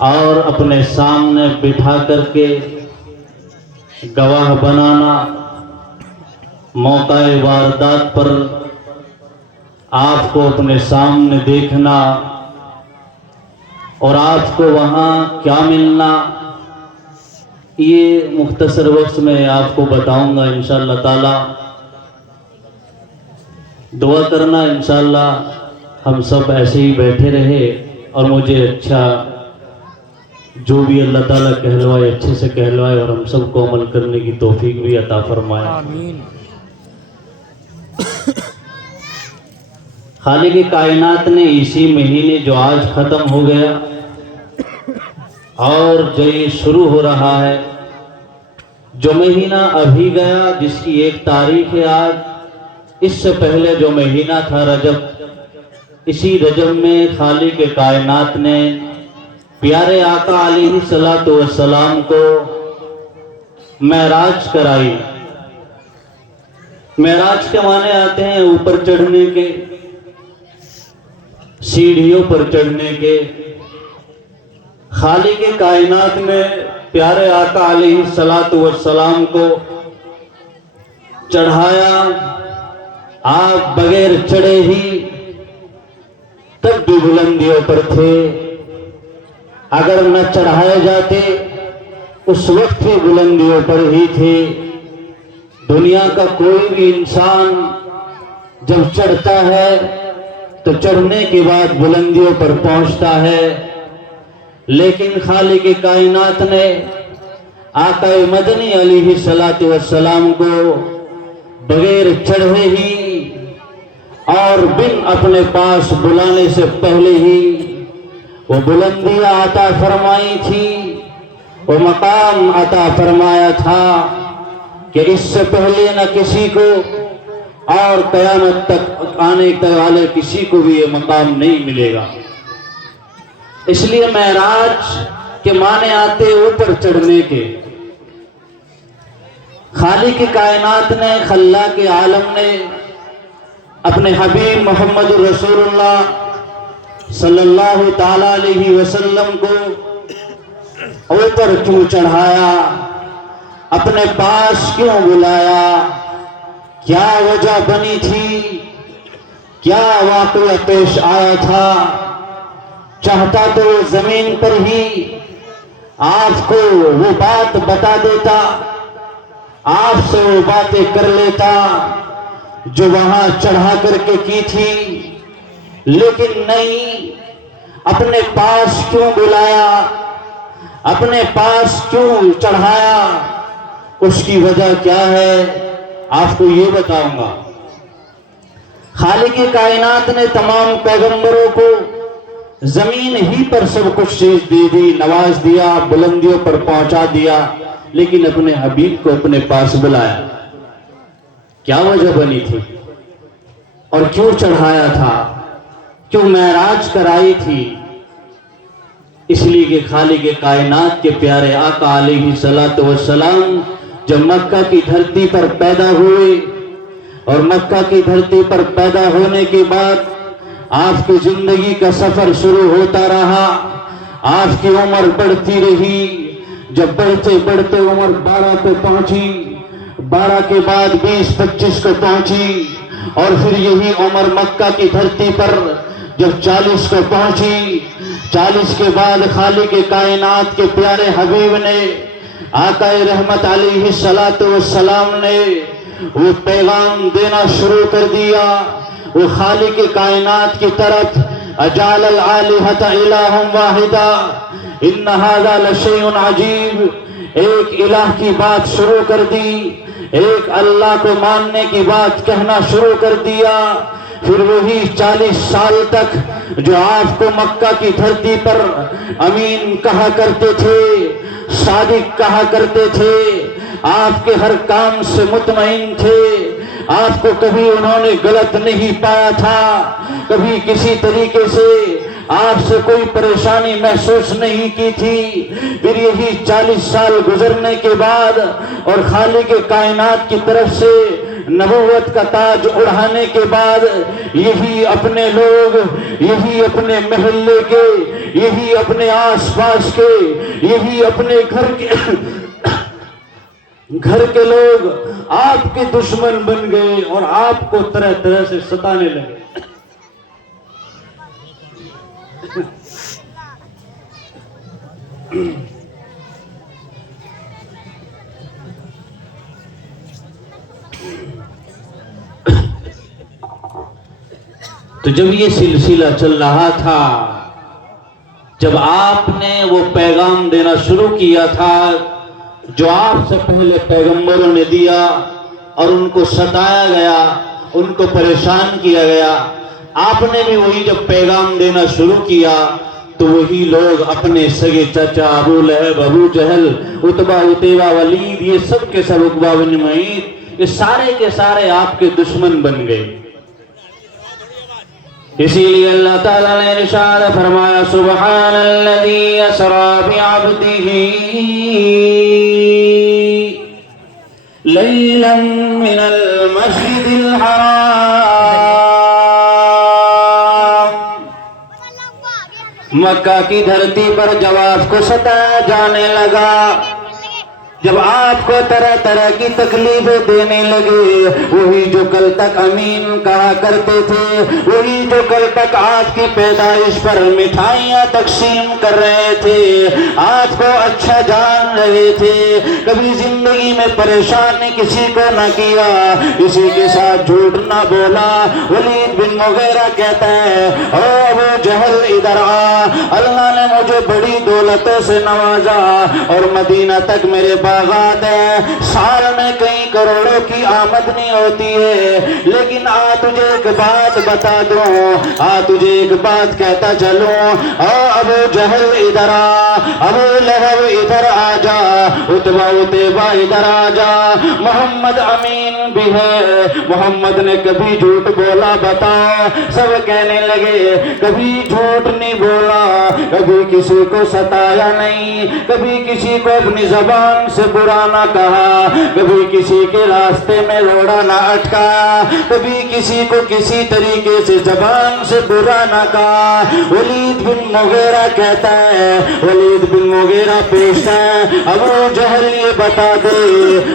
اور اپنے سامنے بٹھا کر کے گواہ بنانا، موقع واردات پر آپ کو اپنے سامنے دیکھنا اور آپ کو وہاں کیا ملنا، یہ مختصر وقت میں آپ کو بتاؤں گا انشاءاللہ تعالی۔ دعا کرنا انشاءاللہ ہم سب ایسے ہی بیٹھے رہے اور مجھے اچھا جو بھی اللہ تعالیٰ کہلوائے اچھے سے کہلوائے اور ہم سب کو عمل کرنے کی توفیق بھی عطا فرمائے، آمین۔ خالق کائنات نے اسی مہینے جو آج ختم ہو گیا اور جو یہ شروع ہو رہا ہے، جو مہینہ ابھی گیا جس کی 1 تاریخ ہے آج، اس سے پہلے جو مہینہ تھا رجب، اسی رجب میں خالق کائنات نے پیارے آقا علیہ السلام کو معراج کرائی۔ معراج کے معنی آتے ہیں اوپر چڑھنے کے، سیڑھیوں پر چڑھنے کے۔ خالق کائنات نے پیارے آقا علیہ السلام کو چڑھایا، آپ بغیر چڑھے ہی تب بھی بلندیوں پر تھے، اگر نہ چڑھائے جاتے اس وقت بھی بلندیوں پر ہی تھے۔ دنیا کا کوئی بھی انسان جب چڑھتا ہے تو چڑھنے کے بعد بلندیوں پر پہنچتا ہے، لیکن خالق کائنات نے آقا مدنی علیہ السلام کو بغیر چڑھے ہی اور بن اپنے پاس بلانے سے پہلے ہی وہ بلندیاں عطا فرمائی تھی، وہ مقام عطا فرمایا تھا کہ اس سے پہلے نہ کسی کو اور قیامت تک آنے والے کسی کو بھی یہ مقام نہیں ملے گا۔ اس لیے معراج کے معنی آتے اوپر چڑھنے کے۔ خالق کائنات نے، خلاق عالم نے اپنے حبیب محمد رسول اللہ صلی اللہ تعالی علیہ وسلم کو اوپر کیوں چڑھایا، اپنے پاس کیوں بلایا، کیا وجہ بنی تھی، کیا واقعہ پیش آیا تھا؟ چاہتا تو وہ زمین پر ہی آپ کو وہ بات بتا دیتا، آپ سے وہ باتیں کر لیتا جو وہاں چڑھا کر کے کی تھی، لیکن نہیں، اپنے پاس کیوں بلایا، اپنے پاس کیوں چڑھایا، اس کی وجہ کیا ہے آپ کو یہ بتاؤں گا۔ خالق کائنات نے تمام پیغمبروں کو زمین ہی پر سب کچھ چیز دے دی، نواز دیا، بلندیوں پر پہنچا دیا، لیکن اپنے حبیب کو اپنے پاس بلایا۔ کیا وجہ بنی تھی اور کیوں چڑھایا تھا، کیوں معراج کرائی تھی؟ اس لیے کہ خالق کائنات کے پیارے آقا علیہ السلام جب مکہ کی دھرتی پر پیدا ہوئے اور مکہ کی دھرتی پر پیدا ہونے کے بعد آپ کی زندگی کا سفر شروع ہوتا رہا، آپ کی عمر بڑھتی رہی، جب بڑھتے بڑھتے عمر 12 پہ پہنچی، 12 کے بعد 20-25 کو پہنچی، اور پھر یہی عمر مکہ کی دھرتی پر جب 40 کو پہنچی، 40 کے بعد خالق کائنات کے پیارے حبیب نے، آقا رحمت علیہ السلام نے وہ پیغام دینا شروع کر دیا، وہ خالق کائنات کی طرف، اجعل الآلہۃ الہا واحدا ان ھذا لشیء عجیب، ایک الہ کی بات شروع کر دی، ایک اللہ کو ماننے کی بات کہنا شروع کر دیا۔ پھر وہی 40 سال تک جو آپ کو مکہ کی دھرتی پر امین کہا کرتے تھے، صادق کہا کرتے تھے، آپ کے ہر کام سے مطمئن تھے، آپ کو کبھی انہوں نے غلط نہیں پایا تھا، کبھی کسی طریقے سے آپ سے کوئی پریشانی محسوس نہیں کی تھی۔ پھر یہی 40 سال گزرنے کے بعد اور خالق کائنات کی طرف سے نبوت کا تاج اڑانے کے بعد یہی اپنے لوگ، یہی اپنے محلے کے، یہی اپنے آس پاس کے، یہی اپنے گھر کے لوگ آپ کے دشمن بن گئے اور آپ کو طرح طرح سے ستانے لگے۔ تو جب یہ سلسلہ چل رہا تھا، جب آپ نے وہ پیغام دینا شروع کیا تھا جو آپ سے پہلے پیغمبروں نے دیا اور ان کو ستایا گیا، ان کو پریشان کیا گیا، آپ نے بھی وہی جب پیغام دینا شروع کیا تو وہی لوگ اپنے سگے چچا ابو لہب، ابو جہل، عتبہ، عتیبہ، ولید، یہ سب کے سب، عقبہ بن معیط، یہ سارے کے سارے آپ کے دشمن بن گئے۔ اسی لیے اللہ تعالیٰ نے ارشاد فرمایا سبحان الذی اسری بعبدہ لیلا من المسجد الحرام، مکہ کی دھرتی پر جب آپ کو ستایا جانے لگا، جب آپ کو طرح طرح کی تکلیفیں دینے لگے، وہی جو کل تک امین کہا کرتے تھے، وہی جو کل تک آپ کی پیدائش پر مٹھائیاں تقسیم کر رہے تھے، آپ کو اچھا جان رہے تھے، کبھی زندگی میں پریشانی کسی کو نہ کیا، کسی کے ساتھ جھوٹ نہ بولا۔ ولید بن مغیرہ کہتا ہے او ابو جہل ادھر آ، اللہ نے مجھے بڑی دولتوں سے نوازا اور مدینہ تک میرے باغات ہیں، سال میں کئی کروڑوں کی آمدنی ہوتی ہے، لیکن تجھے ایک بات بتا دوں، تجھے ایک بات کہتا چلوں، او ابو جہل ادھر آ، ابو لہب ادھر آ جا، عتبہ عتیبہ ادھر آ جا، محمد امین بھی ہے، محمد نے کبھی جھوٹ بولا بتاؤ؟ سب کہنے لگے کبھی جھوٹ نہیں بولا، کبھی کسی کو ستایا نہیں، کبھی کسی کو اپنی زبان سے برا نہ کہا، کبھی کسی کے راستے میں روڑا نہ اٹکایا، کبھی کسی کو کسی طریقے سے زبان سے برا نہ کہا۔ ولید بن مغیرہ کہتا ہے، ولید بن مغیرہ پوچھتا ہے ابو جہل یہ بتا دے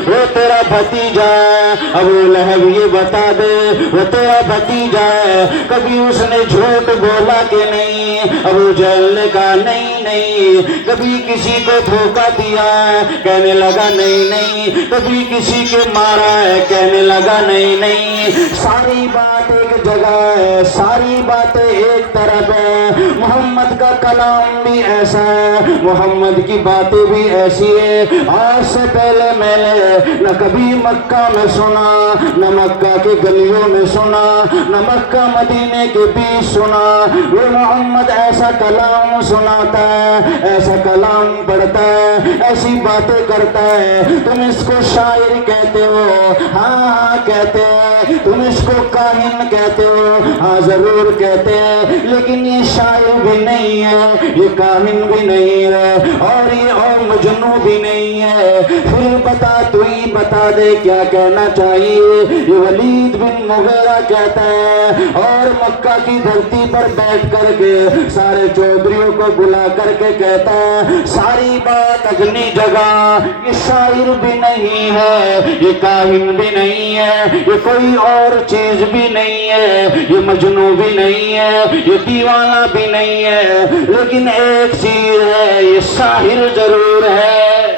وہ تیرا بھتیجا ہے، ابو لہب یہ بتا دے وہ تیرا بھتیجا ہے، کبھی اس نے جھوٹ بولا کہ نہیں؟ ابو جہل نے کہا نہیں نہیں۔ کبھی کسی کو دھوکہ دیا ہے؟ کہنے لگا نہیں نہیں۔ کبھی کسی کے مارا ہے؟ کہنے لگا نہیں نہیں۔ ساری بات ایک جگہ ہے، ساری باتیں ایک طرف ہے۔ محمد کا کلام بھی ایسا ہے، محمد کی باتیں بھی ایسی ہے۔ آج سے پہلے میں نے نہ کبھی مکہ میں سنا، نہ مکہ کے گلیوں میں سنا، نہ مکہ مدینے کے بیچ سنا۔ وہ محمد ایسا کلام سناتا ہے، ایسا کلام پڑھتا ہے، ایسی باتیں کرتا ہے، تم اس کو شاعر کہتے ہو، ہاں ہاں کہتے ہیں، تم اس کو کاہن کہتے ہو، ہاں ضرور کہتے ہیں، لیکن یہ شاعر بھی نہیں ہے، یہ کاہن بھی نہیں ہے، اور یہ اور مجنو بھی نہیں ہے۔ پھر بتا تو ہی بتا دے کیا کہنا چاہیے؟ یہ ولید بن مغیرہ کہتا ہے، اور مکہ کی دھرتی پر بیٹھ کر کے سارے چودھریوں کو بلا کر کے کہتا ہے ساری بات اگلی جگہ، یہ شاعر بھی نہیں ہے، یہ کاہن بھی نہیں ہے، یہ کوئی اور چیز بھی نہیں ہے، یہ مجنو بھی نہیں ہے، یہ دیوانہ بھی نہیں ہے، لیکن ایک چیز ہے، یہ شاعر ضرور ہے۔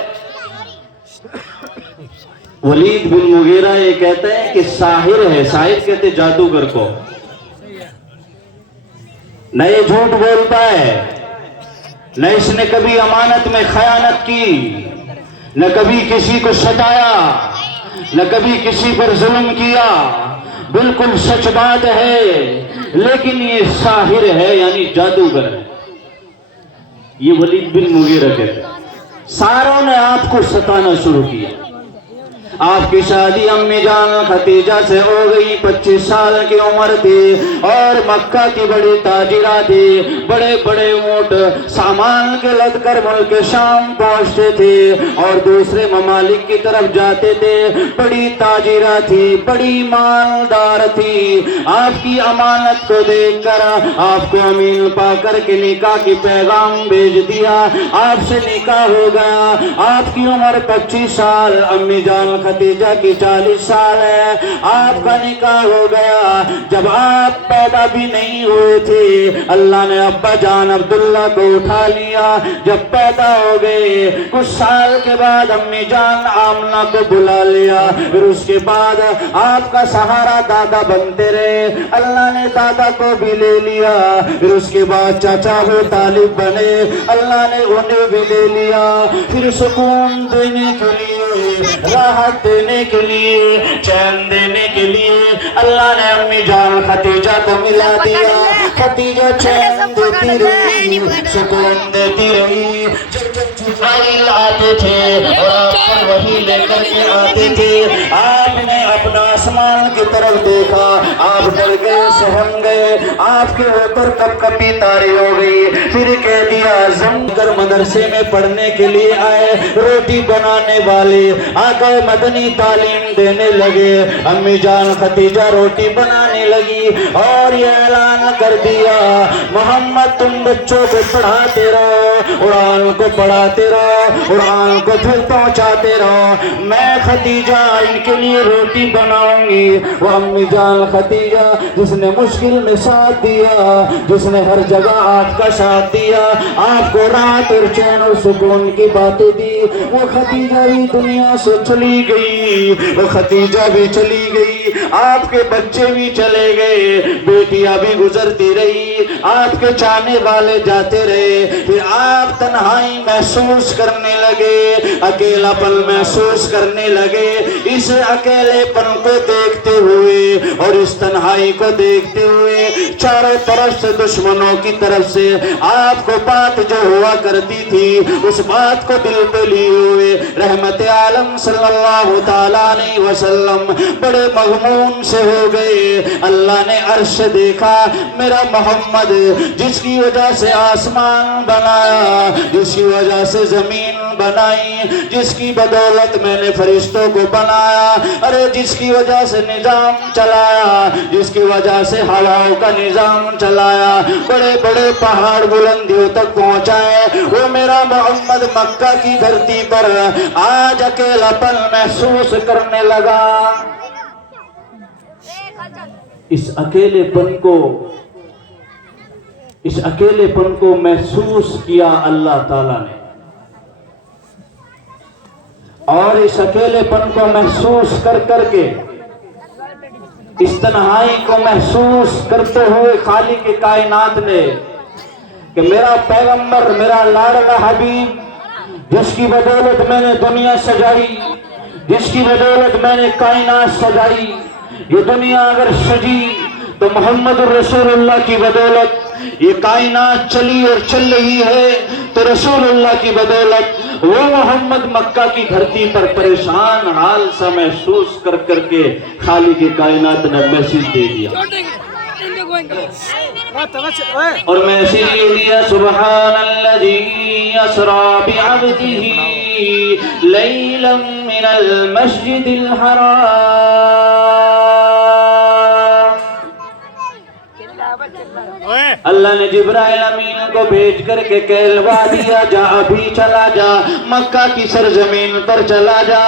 ولید بن مغیرہ یہ کہتے ہیں کہ ساحر ہے، ساحر کہتے جادوگر کو، نہ یہ جھوٹ بولتا ہے، نہ اس نے کبھی امانت میں خیانت کی، نہ کبھی کسی کو ستایا، نہ کبھی کسی پر ظلم کیا، بالکل سچ بات ہے، لیکن یہ ساحر ہے یعنی جادوگر ہے۔ یہ ولید بن مغیرہ کہتے ہیں۔ ساروں نے آپ کو ستانا شروع کیا، آپ کی شادی امی جان خدیجہ سے ہو گئی، 25 سال کی عمر تھی اور مکہ کی بڑی تاجرہ تھی، بڑے بڑے اونٹ سامان کے لد کر ملک شام پہنچتے تھے اور دوسرے ممالک کی طرف جاتے تھے، بڑی تاجرہ تھی، بڑی مالدار تھی۔ آپ کی امانت کو دیکھ کر آپ کو امین پا کر کے نکاح کی پیغام بھیج دیا، آپ سے نکاح ہو گیا۔ آپ کی عمر 25 سال، امی جان خدیجہ کی 40 سال ہے، آپ کا نکاح ہو گیا۔ جب آپ پیدا بھی نہیں ہوئے تھے اللہ نے ابا جان عبداللہ کو اٹھا لیا۔ جب پیدا ہو گئے کچھ سال کے بعد امی جان آمنہ کو بلا لیا، پھر اس کے بعد آپ کا سہارا دادا بنتے رہے، اللہ نے دادا کو بھی لے لیا۔ پھر اس کے بعد چاچا ابو طالب بنے، اللہ نے انہیں بھی لے لیا۔ پھر سکون دینے کے لیے، راحت دینے کے لیے، چین دینے کے لیے اللہ نے امی جان خدیجہ کو ملا دیا۔ خدیجہ چین دیتی رہی، سکون دیتی رہی۔ جب جبرائیل آتے تھے اور آپ پر وحی لے کر کے آتے تھے، آپ نے اپنا آسمان کی طرف دیکھا، آپ ڈر گئے، سہم گئے، آپ کے اوپر کپ کپی طاری ہو گئی۔ پھر کہہ دیا زم کر مدرسے میں پڑھنے کے لیے آئے، روٹی بنانے والے آ گئے، مدنی تعلیم دینے لگے۔ امی جان خدیجہ روٹی بنانے لگی اور یہ اعلان کر دیا محمد تم بچوں کو پڑھاتے رہو، قرآن کو پڑھاتے رہو، قرآن کو پھر پہنچاتے رہو، میں خدیجہ ان کے لیے روٹی بناؤں گی۔ وہ امی جان خدیجہ جس نے مشکل میں ساتھ دیا، جس نے ہر جگہ آپ کا ساتھ دیا، آپ کو راحت اور چین اور سکون کی باتیں دی، وہ خدیجہ بھی دنیا سے چلی گئی، وہ خدیجہ بھی چلی گئی، آپ کے بچے بھی چلے گئے، بیٹیاں بھی گزرتی رہی، آپ کے چاہنے والے جاتے رہے۔ پھر آپ تنہائی محسوس کرنے لگے، اکیلا پن محسوس کرنے لگے۔ اس اکیلے پن کو دیکھتے ہوئے اور اس تنہائی کو دیکھتے ہوئے چاروں طرف سے دشمنوں کی طرف سے آپ کو بات جو ہوا کرتی تھی اس بات کو دل پہ لیے ہوئے رحمت عالم صلی اللہ تعالیٰ علیہ وسلم بڑے مغموم سے ہو گئے۔ اللہ نے عرش دیکھا، میرا محمد جس کی وجہ سے آسمان بنایا، جس کی وجہ سے زمین بنائی، جس کی بدولت میں نے فرشتوں کو بنایا، ارے جس کی وجہ سے نظام چلایا، جس کی وجہ سے ہواؤں کا نظام چلایا، بڑے بڑے پہاڑ بلندیوں تک پہنچائے، وہ میرا محمد مکہ کی دھرتی پر آج اکیلا پن محسوس کرنے لگا۔ اس اکیلے پن کو محسوس کیا اللہ تعالیٰ نے، اور اس اکیلے پن کو محسوس کر کے اس تنہائی کو محسوس کرتے ہوئے خالق کائنات نے کہ میرا پیغمبر، میرا لاڈلا حبیب جس کی بدولت میں نے دنیا سجائی، جس کی بدولت میں نے کائنات سجائی، یہ دنیا اگر سجی تو محمد رسول اللہ کی بدولت، یہ کائنات چلی اور چل رہی ہے تو رسول اللہ کی بدولت، وہ محمد مکہ کی دھرتی پر پریشان حال سا محسوس کر کے خالق کائنات نے میسج دے دیا، اور میسج یہ دیا سبحان الذی اسری بعبدہ لیلا من المسجد الحرام۔ اللہ نے جبرائیل امین کو بھیج کر کے کہلوا دیا جا، ابھی چلا جا مکہ کی سرزمین پر چلا جا،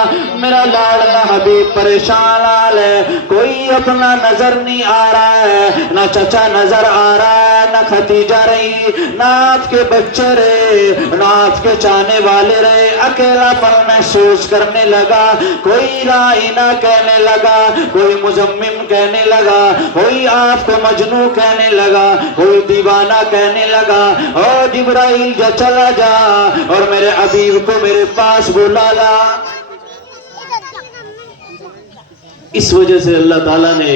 میرا لاڈلا حبیب پریشان حال ہے، کوئی اپنا نظر نہیں آ رہا ہے، نہ چچا نظر آ رہا ہے، نہ خدیجہ رہی، نہ آپ کے بچے رہے، نہ آپ کے چاہنے والے رہے، اکیلا پن محسوس کرنے لگا، کوئی رائنا کہنے لگا، کوئی مزمم کہنے لگا، کوئی آپ کو مجنون کہنے لگا، کوئی دیوانہ کہنے لگا، او جبرائیل جا چلا جا اور میرے حبیب کو میرے پاس بلا لا۔ اس وجہ سے اللہ تعالیٰ نے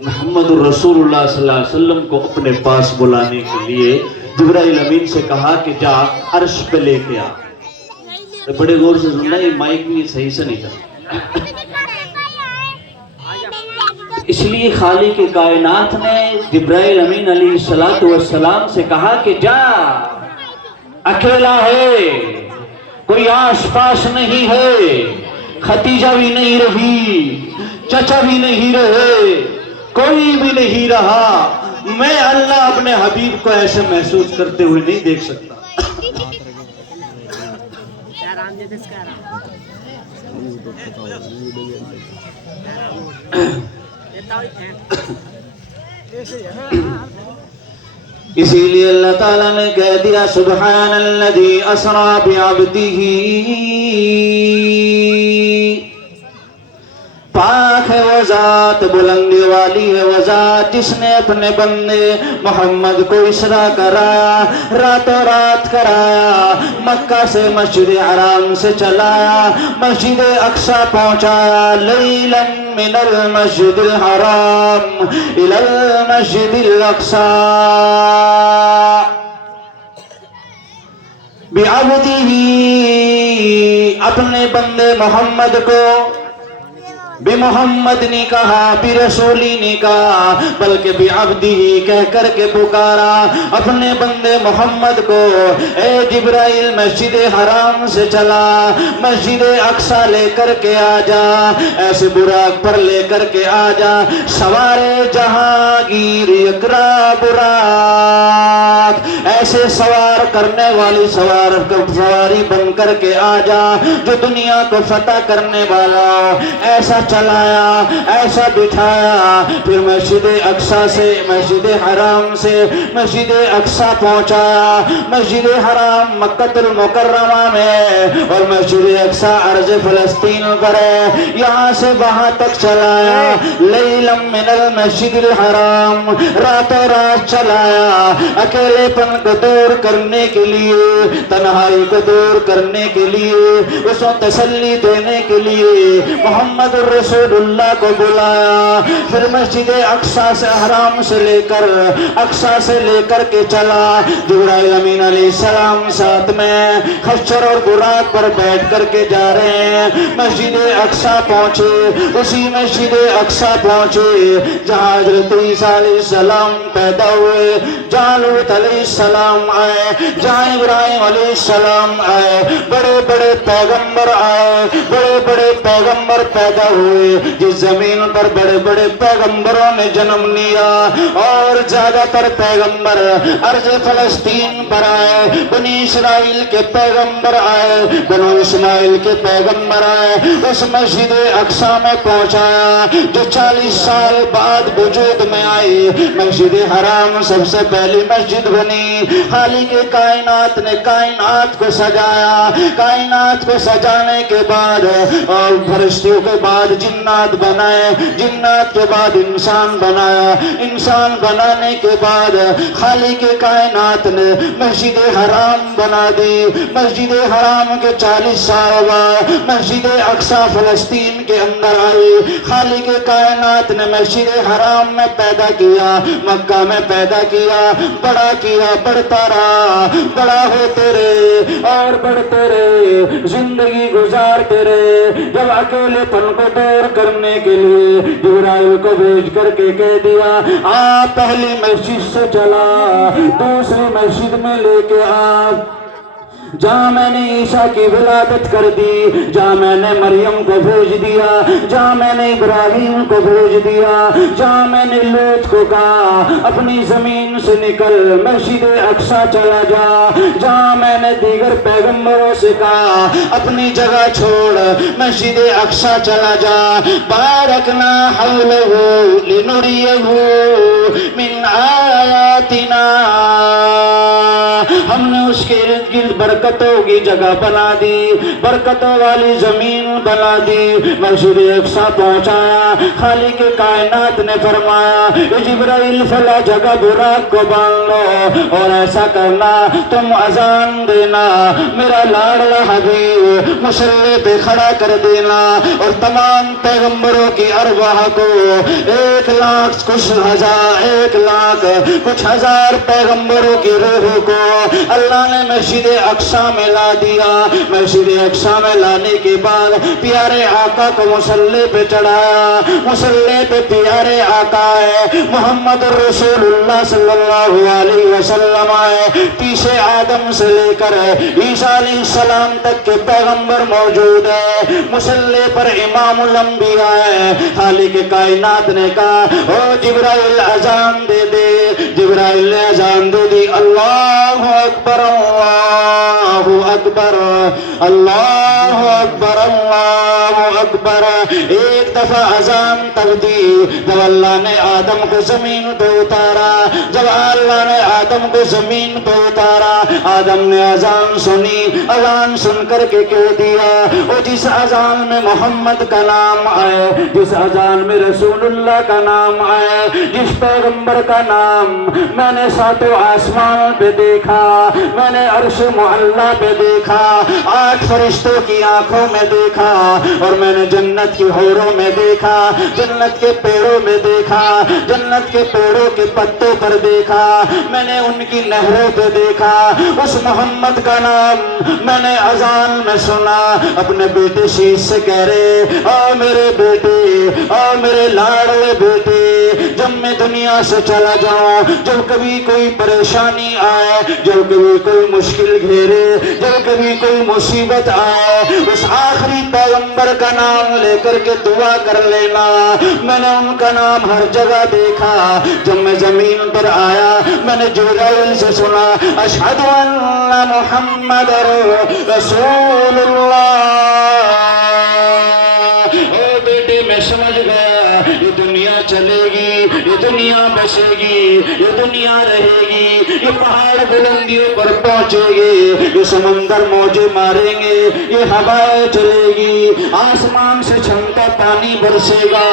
محمد رسول اللہ صلی اللہ علیہ وسلم کو اپنے پاس بلانے کے لیے جبرائیل امین سے کہا کہ جا عرش پہ لے کے آ۔ بڑے غور سے سننا، یہ مائک بھی صحیح سے نہیں تھا، اس لیے خالق کائنات نے جبرائیل امین علیہ السلام سے کہا کہ جا، اکیلا ہے، کوئی آس پاس نہیں ہے، ختیجہ بھی نہیں رہی، چچا بھی نہیں رہے، کوئی بھی نہیں رہا، میں اللہ اپنے حبیب کو ایسے محسوس کرتے ہوئے نہیں دیکھ سکتا۔ اسی لیے اللہ تعالیٰ نے کہہ دیا سبحان الذی اسریٰ بعبدہ، پاک ہے وہ ذات، بلندی والی ہے وہ ذات جس نے اپنے بندے محمد کو اسراء کرایا، راتوں رات کرایا، مکہ سے مسجد حرام سے چلایا، مسجد اقصی پہنچایا، لیلا من المسجد الحرام الى المسجد الاقصی بعبدہ، اپنے بندے محمد کو، بمحمد نہیں کہا، برسولی نہیں کہا، بلکہ بعبدہ کہہ کر کے پکارا اپنے بندے محمد کو، اے جبرائیل مسجد حرام سے چلا، مسجد اقصی لے کر کے آ جا، ایسے براق پر لے کر کے آ جا، سوارے جہانگیر اقرا براق، ایسے سوار کرنے والی سواری بن کر کے آ جا جو دنیا کو فتح کرنے والا، ایسا چلایا، ایسا بٹھایا، پھر مسجد اقصی سے، مسجد حرام سے مسجد اقصی پہنچایا، مسجد حرام مکہ المکرمہ میں اور مسجد اقصی ارض فلسطین پر ہے، یہاں سے وہاں تک چلایا، لیلا من المسجد الحرام، راتوں رات چلایا، اکیلے پن کو دور کرنے کے لیے، تنہائی کو دور کرنے کے لیے، اس کو تسلی دینے کے لیے محمد رسول اللہ کو بلایا، پھر مسجد اقصی سے حرام سے لے کر، اقصی سے لے کر کے چلا، جبرائیل امین علیہ السلام ساتھ میں خچر اور براق پر بیٹھ کر کے جا رہے ہیں، مسجد اقصی پہنچے، اسی مسجد اقصی پہنچے جہاں حضرت عیسیٰ علیہ السلام پیدا ہوئے، جہاں لوط علیہ السلام آئے، جہاں ابراہیم علیہ السلام آئے، بڑے بڑے پیغمبر آئے، بڑے بڑے پیغمبر پیدا ہوئے، جس زمین پر بڑے بڑے پیغمبروں نے جنم لیا، اور زیادہ تر پیغمبر ارض فلسطین پر آئے، بنی اسرائیل کے پیغمبر آئے، بنو اسماعیل کے پیغمبر آئے، اس مسجد اقصی میں پہنچایا جو 40 سال بعد وجود میں آئی، مسجد حرام سب سے پہلی مسجد بنی، خالق کائنات نے کائنات کو سجایا، کائنات کو سجانے کے بعد اور فرشتوں کے بعد جنات بنائے، جنات کے بعد انسان بنایا، انسان بنانے کے بعد خالق کائنات نے مسجد حرام بنا دی، مسجد حرام کے 40 سال بعد مسجد اقصی فلسطین کے اندر آئی، خالق کائنات نے مسجد حرام میں پیدا کیا، مکہ میں پیدا کیا، بڑا کیا، بڑھتا رہا، بڑا ہوتے رہے اور بڑھتے رہے، زندگی گزارتے رہے، جب اکیلے پن کو دور کرنے کے لیے جبرائیل کو بھیج کر کے کہہ دیا آپ پہلی مسجد سے چلا، دوسری مسجد میں لے کے آ، جہاں میں نے عیسیٰ کی ولادت کر دی، جہاں میں نے مریم کو بھیج دیا، جہاں میں نے ابراہیم کو بھیج دیا، جہاں میں نے لوط کو کہا اپنی زمین سے نکل مسجد اقصی چلا جا، جہاں میں نے دیگر پیغمبروں سے کہا اپنی جگہ چھوڑ مسجد اقصی چلا جا، بارکنا حولہ لنریہ من آیاتنا، ہم نے اس کے ارد گرد برکتوں کی جگہ بنا دی، برکتوں والی زمین بنا دی، مسجد اقصی پہنچایا، خالق کائنات نے فرمایا جبرائیل فلا جگہ براق کو باندھ لو اور ایسا کرنا تم اذان دینا، میرا لاڈلا حبیب مصلی پہ کھڑا کر دینا، اور تمام پیغمبروں کی ارواح کو 1,00,000 کچھ ہزار 1,00,000 کچھ ہزار پیغمبروں کی روحوں کو اللہ نے مسجد اقصی میں لا دیا۔ مسجد اقصی میں لانے کے بعد پیارے آقا کو مصلی پہ چڑھایا۔ مصلی پہ پیارے آقا ہے محمد رسول اللہ صلی اللہ علیہ وسلم آئے، پیچھے آدم سے لے کر عیسیٰ علیہ السلام تک کے پیغمبر موجود ہے۔ مصلی پر امام الانبیاء ہے۔ خالق کائنات نے کہا او جبرائیل اذان دے دے۔ جبرائیل نے اذان دے دی، اللہ اکبر اللہ اکبر اللہ اکبر اللہ اکبر۔ ایک دفعہ اذان تک دی، جب اللہ نے آدم کو زمین پہ اتارا، جب اللہ نے آدم کو زمین پہ اتارا، آدم نے اذان سنی، اذان سن کر کے کہہ دیا، اور جس اذان میں محمد کا نام آئے، جس اذان میں رسول اللہ کا نام آئے، جس پیغمبر کا نام میں نے ساتوں آسمان پہ دیکھا، میں نے عرش معلیٰ پہ دیکھا، 8 فرشتوں کی آنکھوں میں دیکھا، اور میں نے جنت کی حوروں میں دیکھا، جنت کے پیڑوں میں دیکھا، جنت کے پیڑوں کے پتوں پر دیکھا، میں نے ان کی نہروں پہ دیکھا، اس محمد کا نام میں نے اذان میں سنا۔ اپنے بیٹے شیش سے کہہ رہے، او میرے بیٹے، او میرے لاڈلے بیٹے، جب میں دنیا سے چلا جاؤں، جب کبھی کوئی پریشانی آئے، جب کبھی کوئی مشکل گھیرے، جب کبھی کوئی مصیبت آئے، اس آخری پیغمبر کا نام لے کر کے دعا کر لینا۔ میں نے ان کا نام ہر جگہ دیکھا۔ جب میں زمین پر آیا، میں نے جبرائیل سے سنا، اشہد ان محمد رسول اللہ۔ او بیٹے میں سمجھ گیا، یہ دنیا چلے گی، یہ دنیا بسے گی، یہ دنیا رہے گی، یہ پہاڑ بلندیوں پر پہنچے گی، یہ سمندر موجے ماریں گے، یہ ہوائیں چلے گی، آسمان سے چھنتا پانی برسے گا،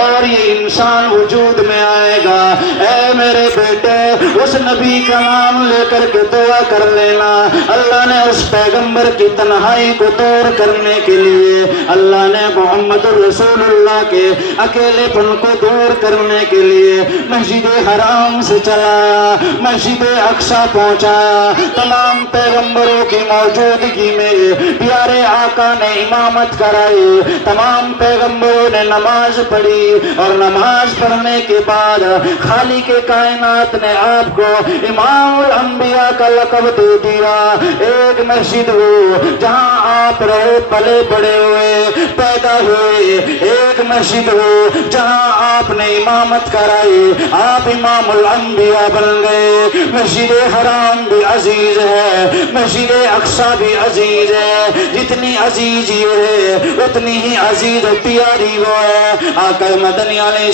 اور یہ انسان وجود میں آئے گا۔ اے میرے بیٹے، اس نبی کا نام لے کر کے دعا کر لینا۔ اللہ نے اس پیغمبر کی تنہائی کو دور کرنے کے لیے، اللہ نے محمد رسول اللہ کے اکیلے پن کو دور کرنے کے لیے مسجد حرام سے چلایا، مسجد اقصی پہنچایا۔ تمام پیغمبروں کی موجودگی میں پیارے آقا نے امامت کرائی، تمام پیغمبروں نے نماز پڑھی، اور نماز پڑھنے کے بعد خالق کائنات نے آپ کو امام الانبیاء کا لقب دے دیا۔ ایک مسجد ہو جہاں آپ رہے پلے بڑے ہوئے پیدا ہوئے، ایک مسجد ہو جہاں آپ نے امامت کرائی، آپ امام الانبیاء بن گئے۔ مسجد حرام بھی عزیز ہے، مسجد اقصی بھی عزیز ہے، جتنی عزیز یہ ہے اتنی ہی عزیز و پیاری وہ ہے۔ آقا مدنی علیہ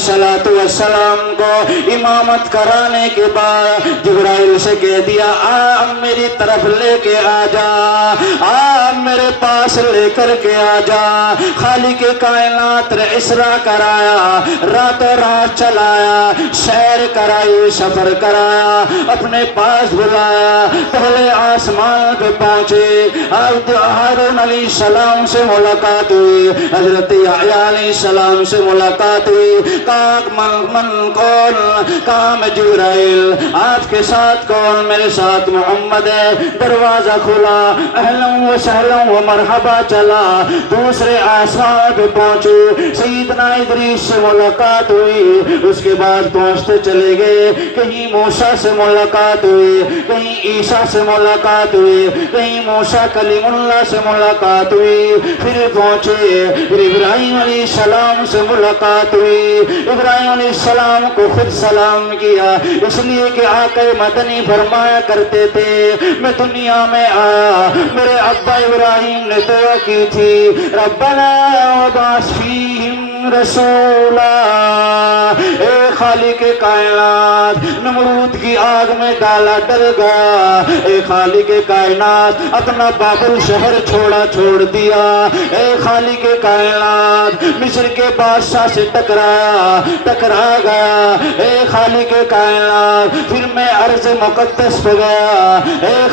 السلام کو امامت کرانے کے بعد جبرائیل سے کہہ دیا، اب میری طرف لے کے آ جا، اب میرے پاس لے کر کے آ جا۔ خالق کائنات نے اسرا کرایا، راتوں رات چلایا، سیر کرائی، سفر کرایا، اپنے پاس بلایا، پہلے آسمان پہ پہنچے، ہارون علیہ السلام سے ملاقات ہوئی، حضرت یحییٰ علیہ السلام سے ملاقات ہوئی۔ من کون؟ کہا میں جبرائیل، آپ کے ساتھ کون؟ میرے ساتھ محمد ہے۔ دروازہ کھلا، اہلاً و سہلاً و مرحبا چلا، دوسرے آسمان پہ پہنچے، سیدنا ادریس سے ملاقات ہوئی، اس کے بعد پہنچتے چلے گئے، کہیں موسیٰ سے ملاقات ہوئی، کہیں عیسیٰ سے ملاقات ہوئی، کہیں موسیٰ کلیم اللہ سے ملاقات ہوئی، پھر پہنچے، پھر ابراہیم علیہ السلام سے ملاقات ہوئی۔ ابراہیم علیہ السلام کو خود سلام کیا، اس لیے کہ آقا مدنی فرمایا کرتے تھے، میں دنیا میں آیا، میرے ابا ابراہیم نے دعا کی تھی، ربنا وبعث فیہم رسولا۔ اے خالق کائنات، نمرود کی آگ میں ڈالا ڈل گیا، اے خالق کائنات اپنا بابل شہر چھوڑ دیا، اے خالق کائنات مصر کے بادشاہ سے ٹکرا گیا، اے خالق کائنات پھر میں ارض مقدس پہ گیا، اے